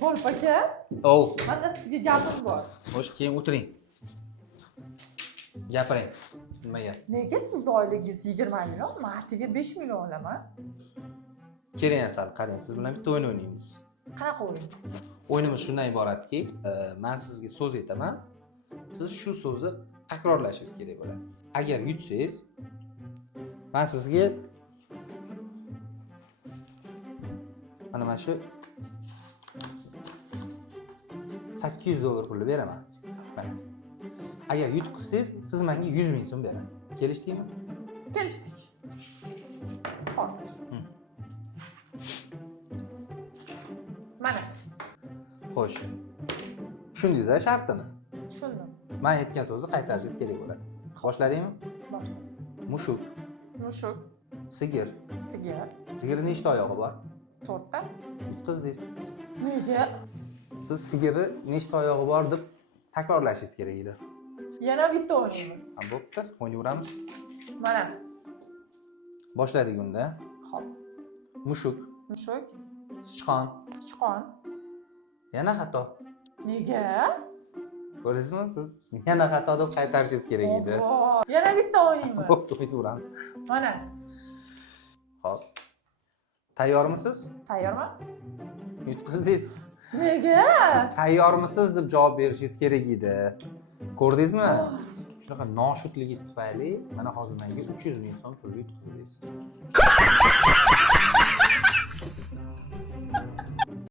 Bo'lib aka, Oh, menda sizga gapim bor. xo'sh, keyin o'tiring. Gapiring. Nima gap? Nega siz oyligingiz 20 million, martiga 5 million olaman? Keling asal, qarang, siz bilan bitta o'yin o'ynaymiz. Qanaqa o'yin? O'yinimiz shundan iboratki, men sizga so'z aytaman. Siz shu so'zni takrorlashingiz kerak bo'ladi. Agar yutsangiz, men sizga mana shu $800 pulni beraman. Mana. Agar yutqizsangiz, siz menga 100 ming so'm berasiz. Kelishdikmi? Kelishdik. Hozir. Mana, Xo'sh. Tushundingiz-a shartini? tushundim. Men aytgan so'zni qaytarishingiz kerak bo'ladi. Boshladingmi? Boshla. Mushuk, Mushuk, sigir. sigir, Sigirning nechta oyog'i bor? 4 ta. Yutqizdingiz. Nega? Siz sigiri nechta oyog'i bor deb takrorlashingiz kerak edi. Yana bitta o'ynaymiz. Ha, bo'pti, o'ynayveramiz. Mana. Boshladik unda. Xo'p. Mushuk, Mushuk, sichqon, sichqon. yana xato. Nega? Ko'rdingizmi? Siz yana xato deb qaytarishingiz kerak edi. Oho, yana bitta o'ynaymiz. Bo'pti, o'ynayveramiz. Mana. Xo'p. Tayyormisiz? Tayyorman? Yutqizdingiz. Nega? Siz tayyormisiz deb javob berishingiz kerak edi. Ko'rdingizmi? Shunaqa noshudligingiz tufayli mana hozir menga 300 ming so'm pul yutqizdingiz.